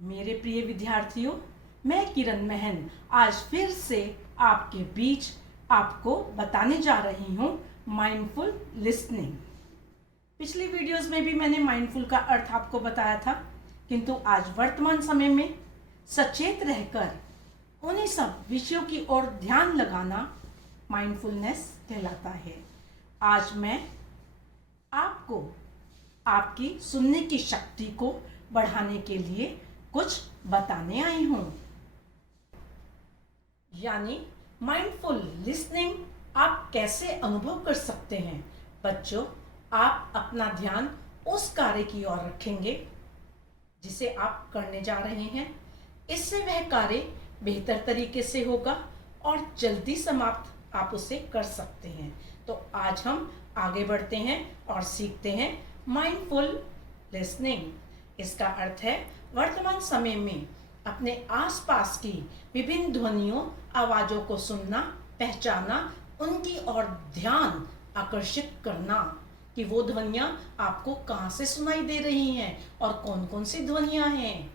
मेरे प्रिय विद्यार्थियों, मैं किरण महन आज फिर से आपके बीच आपको बताने जा रही हूँ माइंडफुल लिसनिंग। पिछली वीडियोस में भी मैंने माइंडफुल का अर्थ आपको बताया था, किंतु आज वर्तमान समय में सचेत रहकर उन्हीं सब विषयों की ओर ध्यान लगाना माइंडफुलनेस कहलाता है। आज मैं आपको आपकी सुनने की शक्ति को बढ़ाने के लिए कुछ बताने आई हूं। यानी माइंडफुल लिसनिंग आप कैसे अनुभव कर सकते हैं। बच्चों, आप अपना ध्यान उस कार्य की ओर रखेंगे जिसे आप करने जा रहे हैं। इससे वह कार्य बेहतर तरीके से होगा और जल्दी समाप्त आप उसे कर सकते हैं। तो आज हम आगे बढ़ते हैं और सीखते हैं माइंडफुल लिसनिंग। इसका अर्थ है वर्तमान समय में अपने आसपास की विभिन्न ध्वनियों, आवाजों को सुनना, पहचाना, उनकी ओर ध्यान आकर्षित करना कि वो ध्वनियां आपको कहां से सुनाई दे रही हैं और कौन कौन सी ध्वनियां हैं।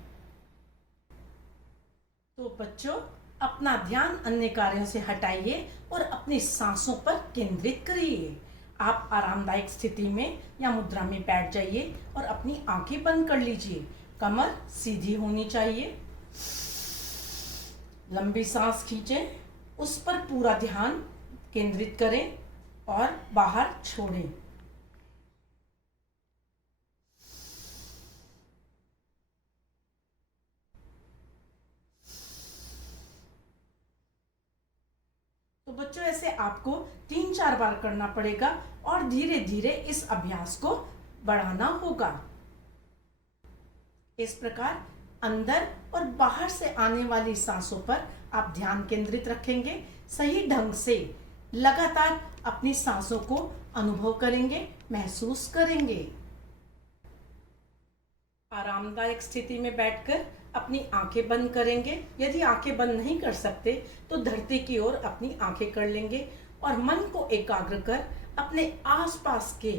तो बच्चों, अपना ध्यान अन्य कार्यों से हटाइए और अपनी सांसों पर केंद्रित करिए। आप आरामदायक स्थिति में या मुद्रा में बैठ जाइए और अपनी आंखें बंद कर लीजिए। कमर सीधी होनी चाहिए। लंबी सांस खींचें, उस पर पूरा ध्यान केंद्रित करें और बाहर छोड़ें। तो बच्चों, ऐसे आपको 3-4 बार करना पड़ेगा और धीरे धीरे इस अभ्यास को बढ़ाना होगा। इस प्रकार अंदर और बाहर से आने वाली सांसों पर आप ध्यान केंद्रित रखेंगे। सही ढंग से लगातार अपनी सांसों को अनुभव करेंगे, महसूस करेंगे। आरामदायक स्थिति में बैठकर अपनी आंखें बंद करेंगे। यदि आंखें बंद नहीं कर सकते तो धरती की ओर अपनी आंखें कर लेंगे और मन को एकाग्र कर अपने आसपास के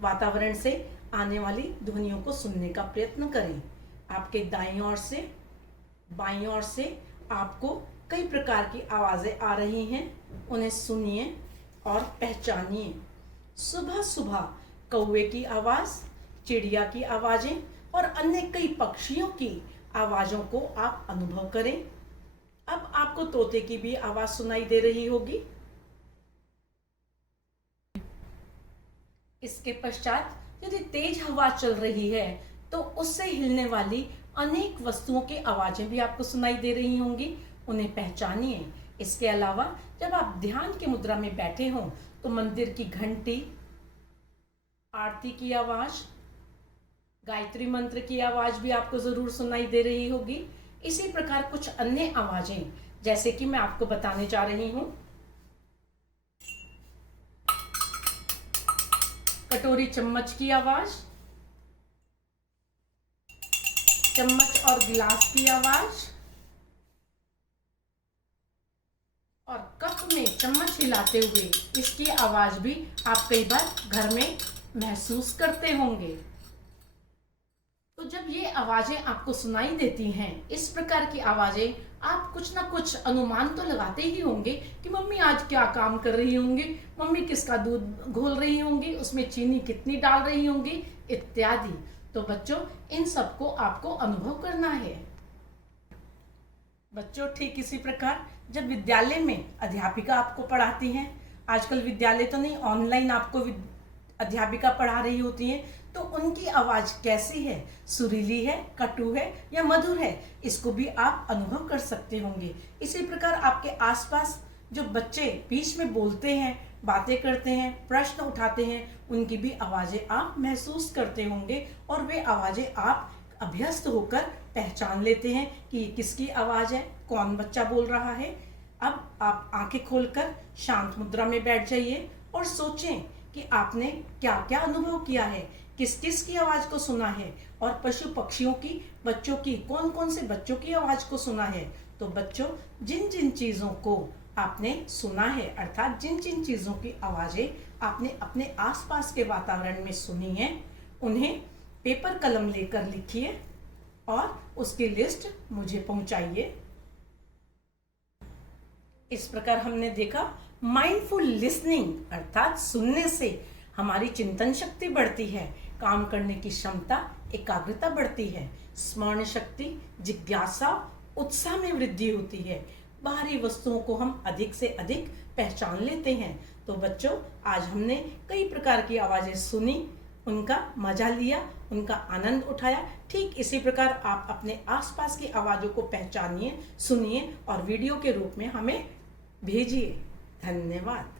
वातावरण से आने वाली ध्वनियों को सुनने का प्रयत्न करें। आपके दाईं ओर से, बाईं ओर से आपको कई प्रकार की आवाजें आ रही हैं, उन्हें सुनिए और पहचानिए। सुबह सुबह कौवे की आवाज, चिड़िया की आवाजें और अन्य कई पक्षियों की आवाजों को आप अनुभव करें। अब आपको तोते की भी आवाज सुनाई दे रही होगी। इसके पश्चात यदि तेज हवा चल रही है तो उससे हिलने वाली अनेक वस्तुओं की आवाजें भी आपको सुनाई दे रही होंगी, उन्हें पहचानिए। इसके अलावा जब आप ध्यान की मुद्रा में बैठे हों तो मंदिर की घंटी, आरती की आवाज, गायत्री मंत्र की आवाज भी आपको जरूर सुनाई दे रही होगी। इसी प्रकार कुछ अन्य आवाजें जैसे कि मैं आपको बताने जा रही हूं। कटोरी चम्मच की आवाज, चम्मच और गिलास की आवाज और कप में चम्मच हिलाते हुए इसकी आवाज भी आप कई बार घर में महसूस करते होंगे। तो जब ये आवाजें आपको सुनाई देती हैं, इस प्रकार की आवाजें, आप कुछ ना कुछ अनुमान तो लगाते ही होंगे कि मम्मी आज क्या काम कर रही होंगी, मम्मी किसका दूध घोल रही होंगी, उसमें चीनी कितनी डाल रही होंगी इत्यादि। तो बच्चों, इन सबको आपको अनुभव करना है। बच्चों, ठीक इसी प्रकार जब विद्यालय में अध्यापिका आपको पढ़ाती हैं, आजकल विद्यालय तो नहीं, ऑनलाइन आपको अध्यापिका पढ़ा रही होती हैं, तो उनकी आवाज कैसी है, सुरीली है, कटु है या मधुर है, इसको भी आप अनुभव कर सकते होंगे। इसी प्रकार आपके आसपास जो बच्चे बीच में बोलते हैं, बातें करते हैं, प्रश्न उठाते हैं, उनकी भी आवाजें आप महसूस करते होंगे और वे आवाजें आप अभ्यस्त होकर पहचान लेते हैं कि ये किसकी आवाज है, कौन बच्चा बोल रहा है। अब आप आंखें खोलकर शांत मुद्रा में बैठ जाइए और सोचें कि आपने क्या क्या अनुभव किया है, किस किस की आवाज को सुना है और पशु पक्षियों की, बच्चों की, कौन कौन से बच्चों की आवाज को सुना है। तो बच्चों, जिन जिन चीजों को आपने सुना है, अर्थात जिन जिन चीजों की आवाजें आपने अपने आसपास के वातावरण में सुनी है, उन्हें पेपर कलम लेकर लिखिए और उसकी लिस्ट मुझे पहुंचाइए। इस प्रकार हमने देखा माइंडफुल लिसनिंग अर्थात सुनने से हमारी चिंतन शक्ति बढ़ती है, काम करने की क्षमता, एकाग्रता बढ़ती है, स्मरण शक्ति, जिज्ञासा, उत्साह में वृद्धि होती है, बाहरी वस्तुओं को हम अधिक से अधिक पहचान लेते हैं। तो बच्चों, आज हमने कई प्रकार की आवाजें सुनी, उनका मजा लिया, उनका आनंद उठाया। ठीक इसी प्रकार आप अपने आसपास की आवाजों को पहचानिए, सुनिए और वीडियो के रूप में हमें भेजिए। धन्यवाद।